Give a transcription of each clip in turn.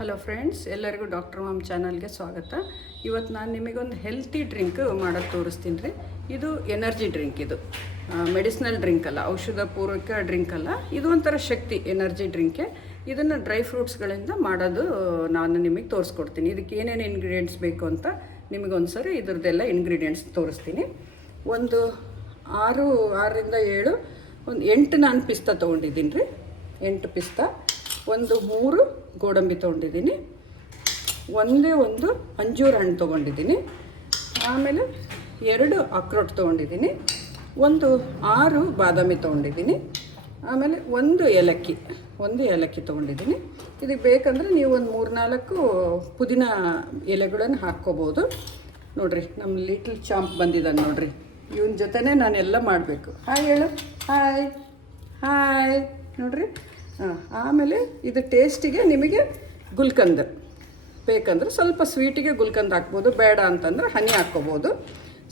Hello friends, ಎಲ್ಲರಿಗೂ doctor ma'am ಚಾನಲ್ಗೆ ಸ್ವಾಗತ. ಇವತ್ತು ನಾನು ನಿಮಗೊಂದು ಹೆಲ್ತಿ ಡ್ರಿಂಕ್ ಮಾಡೋದು ತೋರಿಸ್ತೀನಿ ರೀ. ಇದು ಎನರ್ಜಿ ಡ್ರಿಂಕ್. ಇದು ಮೆಡಿಸಿನಲ್ ಡ್ರಿಂಕ್ ಅಲ್ಲ, ಔಷಧ ಪೂರ್ವಕ ಡ್ರಿಂಕ್ ಅಲ್ಲ. ಇದು ಒಂಥರ ಶಕ್ತಿ ಎನರ್ಜಿ ಡ್ರಿಂಕೆ. ಇದನ್ನು ಡ್ರೈ ಫ್ರೂಟ್ಸ್ಗಳಿಂದ ಮಾಡೋದು ನಾನು ನಿಮಗೆ ತೋರಿಸ್ಕೊಡ್ತೀನಿ. ಇದಕ್ಕೆ ಏನೇನು ಇಂಗ್ರೀಡಿಯೆಂಟ್ಸ್ ಬೇಕು ಅಂತ ನಿಮಗೊಂದು ಸರಿ ಇದ್ರದ್ದೆಲ್ಲ ಇಂಗ್ರೀಡಿಯೆಂಟ್ಸ್ ತೋರಿಸ್ತೀನಿ. ಒಂದು 6 ಒಂದು 8 ನಾನು ಪಿಸ್ತಾ ತೊಗೊಂಡಿದ್ದೀನಿ ರೀ. 8 ಪಿಸ್ತಾ, ಒಂದು 3 ಗೋಡಂಬಿ ತೊಗೊಂಡಿದ್ದೀನಿ, ಒಂದು ಅಂಜೂರ ಹಣ್ಣು ತೊಗೊಂಡಿದ್ದೀನಿ, ಆಮೇಲೆ 2 ಅಕ್ರೋಟ್ ತೊಗೊಂಡಿದ್ದೀನಿ, ಒಂದು 6 ಬಾದಾಮಿ ತೊಗೊಂಡಿದ್ದೀನಿ, ಆಮೇಲೆ ಒಂದು ಏಲಕ್ಕಿ ತೊಗೊಂಡಿದ್ದೀನಿ. ಇದಕ್ಕೆ ಬೇಕಂದರೆ ನೀವು ಒಂದು 3-4 ಪುದೀನ ಎಲೆಗಳನ್ನು ಹಾಕ್ಕೋಬೋದು. ನೋಡಿರಿ, ನಮ್ಮ ಲಿಟ್ಲ್ ಚಾಂಪ್ ಬಂದಿದ್ದಾನೆ ನೋಡಿರಿ. ಇವನ ಜೊತೆನೇ ನಾನೆಲ್ಲ ಮಾಡಬೇಕು. ಹಾಯ್ ಹೇಳು, ಹಾಯ್ ಹಾಯ್. ನೋಡಿರಿ, ಆಮೇಲೆ ಇದು ಟೇಸ್ಟಿಗೆ ನಿಮಗೆ ಗುಲ್ಕಂದ್ ಬೇಕಂದ್ರೆ ಸ್ವಲ್ಪ ಸ್ವೀಟಿಗೆ ಗುಲ್ಕಂದ್ ಹಾಕ್ಬೋದು, ಬೇಡ ಅಂತಂದ್ರೆ ಹನಿ ಹಾಕ್ಕೋಬೋದು.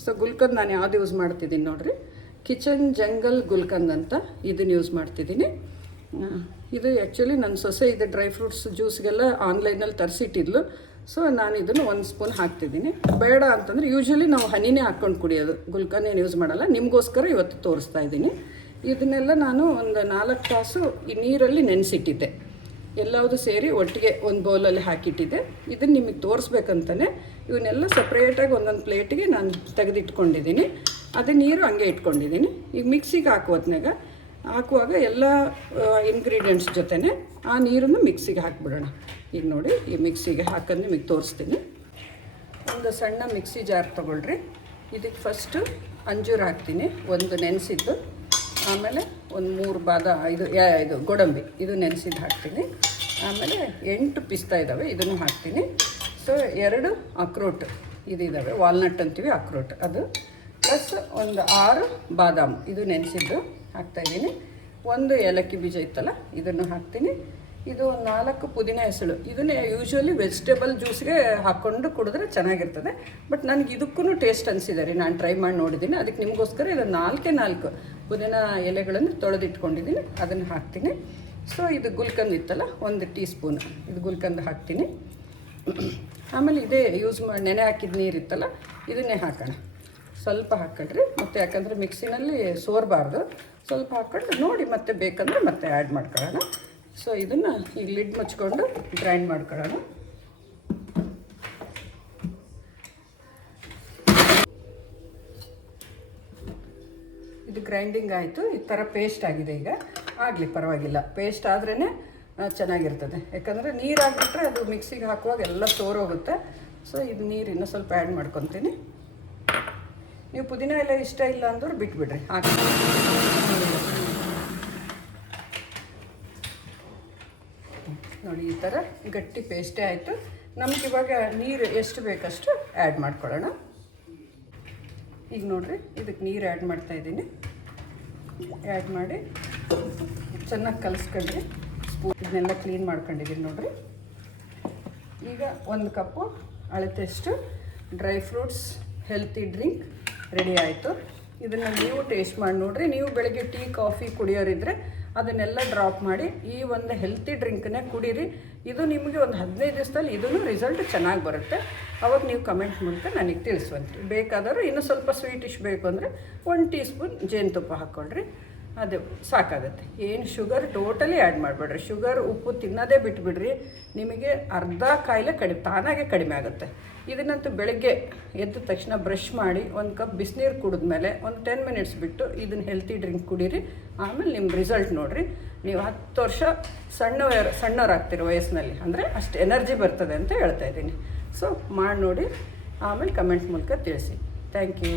ಸೊ ಗುಲ್ಕಂದ್ ನಾನು ಯಾವ್ದು ಯೂಸ್ ಮಾಡ್ತಿದ್ದೀನಿ ನೋಡಿರಿ, ಕಿಚನ್ ಜಂಗಲ್ ಗುಲ್ಕಂದ್ ಅಂತ ಇದನ್ನು ಯೂಸ್ ಮಾಡ್ತಿದ್ದೀನಿ. ಇದು ಆ್ಯಕ್ಚುಲಿ ನನ್ನ ಸೊಸೆ ಇದು ಡ್ರೈ ಫ್ರೂಟ್ಸ್ ಜ್ಯೂಸ್ಗೆಲ್ಲ ಆನ್ಲೈನಲ್ಲಿ ತರಿಸಿಟ್ಟಿದ್ಲು. ಸೊ ನಾನು ಇದನ್ನು 1 ಸ್ಪೂನ್ ಹಾಕ್ತಿದ್ದೀನಿ. ಬೇಡ ಅಂತಂದರೆ ಯೂಶ್ವಲಿ ನಾವು ಹನಿನೇ ಹಾಕ್ಕೊಂಡು ಕುಡಿಯೋದು, ಗುಲ್ಕಂದ್ ಏನು ಯೂಸ್ ಮಾಡಲ್ಲ. ನಿಮಗೋಸ್ಕರ ಇವತ್ತು ತೋರಿಸ್ತಾ ಇದ್ದೀನಿ. ಇದನ್ನೆಲ್ಲ ನಾನು ಒಂದು 4 ತಾಸು ಈ ನೀರಲ್ಲಿ ನೆನೆಸಿಟ್ಟಿದ್ದೆ. ಎಲ್ಲವುದು ಸೇರಿ ಒಟ್ಟಿಗೆ ಒಂದು ಬೌಲಲ್ಲಿ ಹಾಕಿಟ್ಟಿದ್ದೆ. ಇದನ್ನು ನಿಮಗೆ ತೋರಿಸ್ಬೇಕಂತಲೇ ಇವನ್ನೆಲ್ಲ ಸಪ್ರೇಟಾಗಿ ಒಂದೊಂದು ಪ್ಲೇಟಿಗೆ ನಾನು ತೆಗೆದಿಟ್ಕೊಂಡಿದ್ದೀನಿ. ಅದೇ ನೀರು ಹಂಗೆ ಇಟ್ಕೊಂಡಿದ್ದೀನಿ. ಈಗ ಮಿಕ್ಸಿಗೆ ಹಾಕುವಾಗ ಎಲ್ಲ ಇಂಗ್ರೀಡಿಯೆಂಟ್ಸ್ ಜೊತೆನೇ ಆ ನೀರನ್ನು ಮಿಕ್ಸಿಗೆ ಹಾಕಿಬಿಡೋಣ. ಈಗ ನೋಡಿ, ಈ ಮಿಕ್ಸಿಗೆ ಹಾಕೋದು ನಿಮಗೆ ತೋರಿಸ್ತೀನಿ. ಒಂದು ಸಣ್ಣ ಮಿಕ್ಸಿ ಜಾರ್ ತೊಗೊಳ್ರಿ. ಇದಕ್ಕೆ ಫಸ್ಟು ಅಂಜೂರ ಹಾಕ್ತೀನಿ, ಒಂದು ನೆನೆಸಿದ್ದು, ಆಮೇಲೆ ಒಂದು 3 ಇದು ಗೋಡಂಬಿ ಇದು ನೆನೆಸಿದ್ದು ಹಾಕ್ತೀನಿ, ಆಮೇಲೆ 8 ಪಿಸ್ತಾ ಇದ್ದಾವೆ ಇದನ್ನು ಹಾಕ್ತೀನಿ. ಸೊ 2 ಅಕ್ರೋಟ್ ಇದಿದ್ದಾವೆ, ವಾಲ್ನಟ್ ಅಂತೀವಿ ಅಕ್ರೋಟ್, ಅದು ಪ್ಲಸ್ ಒಂದು 6 ಬಾದಾಮ್ ಇದು ನೆನೆಸಿದ್ದು ಹಾಕ್ತಾಯಿದ್ದೀನಿ. ಒಂದು ಏಲಕ್ಕಿ ಬೀಜ ಇತ್ತಲ್ಲ ಇದನ್ನು ಹಾಕ್ತೀನಿ. ಇದು 4 ಪುದೀನ ಹೆಸಳು. ಇದನ್ನೇ ಯೂಶ್ವಲಿ ವೆಜಿಟೇಬಲ್ ಜ್ಯೂಸ್ಗೆ ಹಾಕ್ಕೊಂಡು ಕುಡಿದ್ರೆ ಚೆನ್ನಾಗಿರ್ತದೆ. ಬಟ್ ನನಗೆ ಇದಕ್ಕೂ ಟೇಸ್ಟ್ ಅನಿಸಿದೆ ರೀ, ನಾನು ಟ್ರೈ ಮಾಡಿ ನೋಡಿದ್ದೀನಿ. ಅದಕ್ಕೆ ನಿಮಗೋಸ್ಕರ ಇದು 4 ಪುದೀನ ಎಲೆಗಳನ್ನು ತೊಳೆದಿಟ್ಕೊಂಡಿದ್ದೀನಿ, ಅದನ್ನು ಹಾಕ್ತೀನಿ. ಸೊ ಇದು ಗುಲ್ಕಂದ್ ಇತ್ತಲ್ಲ, 1 ಟೀ ಸ್ಪೂನ್ ಇದು ಗುಲ್ಕಂದ್ ಹಾಕ್ತೀನಿ. ಆಮೇಲೆ ಇದೇ ನೆನೆ ಹಾಕಿದ ನೀರಿತ್ತಲ್ಲ ಇದನ್ನೇ ಹಾಕೋಣ. ಸ್ವಲ್ಪ ಹಾಕ್ಕೊಳ್ರಿ, ಮತ್ತು ಯಾಕಂದರೆ ಮಿಕ್ಸಿನಲ್ಲಿ ಸೋರಬಾರ್ದು. ಸ್ವಲ್ಪ ಹಾಕ್ಕೊಂಡು ನೋಡಿ, ಮತ್ತೆ ಬೇಕಂದರೆ ಮತ್ತೆ ಆ್ಯಡ್ ಮಾಡ್ಕೊಳ್ಳೋಣ. ಸೊ ಇದನ್ನು ಈಗ ಲಿಡ್ ಮುಚ್ಕೊಂಡು ಗ್ರೈಂಡ್ ಮಾಡ್ಕೊಳ್ಳೋಣ. ಇದು ಗ್ರೈಂಡಿಂಗ್ ಆಯಿತು, ಈ ಥರ ಪೇಸ್ಟ್ ಆಗಿದೆ. ಈಗ ಆಗಲಿ ಪರವಾಗಿಲ್ಲ, ಪೇಸ್ಟ್ ಆದ್ರೇ ಚೆನ್ನಾಗಿರ್ತದೆ. ಯಾಕಂದರೆ ನೀರಾಗಿಬಿಟ್ರೆ ಅದು ಮಿಕ್ಸಿಗೆ ಹಾಕುವಾಗ ಎಲ್ಲ ಸೋರೋಗುತ್ತೆ. ಸೊ ಇದು ನೀರು ಇನ್ನೂ ಸ್ವಲ್ಪ ಆ್ಯಡ್ ಮಾಡ್ಕೊತೀನಿ. ನೀವು ಪುದೀನ ಎಲ್ಲ ಇಷ್ಟ ಇಲ್ಲ ಅಂದವ್ರು ಬಿಟ್ಬಿಡ್ರಿ, ಹಾಕಿ. ನೋಡಿ, ಈ ಥರ ಗಟ್ಟಿ ಪೇಸ್ಟೇ ಆಯಿತು. ನಮಗಿವಾಗ ನೀರು ಎಷ್ಟು ಬೇಕಷ್ಟು ಆ್ಯಡ್ ಮಾಡ್ಕೊಳ್ಳೋಣ. ಈಗ ನೋಡಿರಿ, ಇದಕ್ಕೆ ನೀರು ಆ್ಯಡ್ ಮಾಡ್ತಾಯಿದ್ದೀನಿ. ಆ್ಯಡ್ ಮಾಡಿ ಚೆನ್ನಾಗಿ ಕಲಿಸ್ಕೊಂಡ್ರಿ. ಸ್ಪೂನ್ ಇದನ್ನೆಲ್ಲ ಕ್ಲೀನ್ ಮಾಡ್ಕೊಂಡಿದ್ದೀನಿ ನೋಡಿರಿ. ಈಗ 1 ಕಪ್ಪು ಅಳತೆಯಷ್ಟು dry fruits healthy drink ready ಆಯಿತು. ಇದನ್ನು ನೀವು ಟೇಸ್ಟ್ ಮಾಡಿ ನೋಡಿರಿ. ನೀವು ಬೆಳಗ್ಗೆ ಟೀ ಕಾಫಿ ಕುಡಿಯೋರಿದ್ದರೆ ಅದನ್ನೆಲ್ಲ ಡ್ರಾಪ್ ಮಾಡಿ ಈ ಒಂದು ಹೆಲ್ತಿ ಡ್ರಿಂಕನ್ನೇ ಕುಡೀರಿ. ಇದು ನಿಮಗೆ ಒಂದು 15 ದಿವಸದಲ್ಲಿ ಇದೂ ರಿಸಲ್ಟ್ ಚೆನ್ನಾಗಿ ಬರುತ್ತೆ. ಅವಾಗ ನೀವು ಕಮೆಂಟ್ ಮೂಲಕ ನನಗೆ ತಿಳಿಸುವಂತ್ರಿ. ಬೇಕಾದರೂ ಇನ್ನೂ ಸ್ವಲ್ಪ ಸ್ವೀಟಿಶ್ ಬೇಕು ಅಂದರೆ 1 ಟೀ ಸ್ಪೂನ್ ಜೇನುತುಪ್ಪ ಹಾಕ್ಕೊಳ್ರಿ, ಅದು ಸಾಕಾಗುತ್ತೆ. ಏನು ಶುಗರ್ ಟೋಟಲಿ ಆ್ಯಡ್ ಮಾಡಿಬಿಡ್ರಿ. ಶುಗರ್ ಉಪ್ಪು ತಿನ್ನೋದೇ ಬಿಟ್ಬಿಡ್ರಿ, ನಿಮಗೆ ಅರ್ಧ ಕಾಯಿಲೆ ತಾನಾಗೆ ಕಡಿಮೆ ಆಗುತ್ತೆ. ಇದನ್ನಂತೂ ಬೆಳಗ್ಗೆ ಎದ್ದ ತಕ್ಷಣ ಬ್ರಷ್ ಮಾಡಿ 1 ಕಪ್ ಬಿಸಿನೀರು ಕುಡಿದ್ಮೇಲೆ ಒಂದು 10 ಮಿನಿಟ್ಸ್ ಬಿಟ್ಟು ಇದನ್ನು ಹೆಲ್ತಿ ಡ್ರಿಂಕ್ ಕುಡೀರಿ. ಆಮೇಲೆ ನಿಮ್ಮ ರಿಸಲ್ಟ್ ನೋಡಿರಿ. ನೀವು 10 ವರ್ಷ ಸಣ್ಣವರಾಗ್ತಿರೋ ವಯಸ್ಸಿನಲ್ಲಿ, ಅಂದರೆ ಅಷ್ಟು ಎನರ್ಜಿ ಬರ್ತದೆ ಅಂತ ಹೇಳ್ತಾ ಇದ್ದೀನಿ. ಸೊ ಮಾಡಿ ನೋಡಿ, ಆಮೇಲೆ ಕಮೆಂಟ್ ಮೂಲಕ ತಿಳಿಸಿ. Thank you.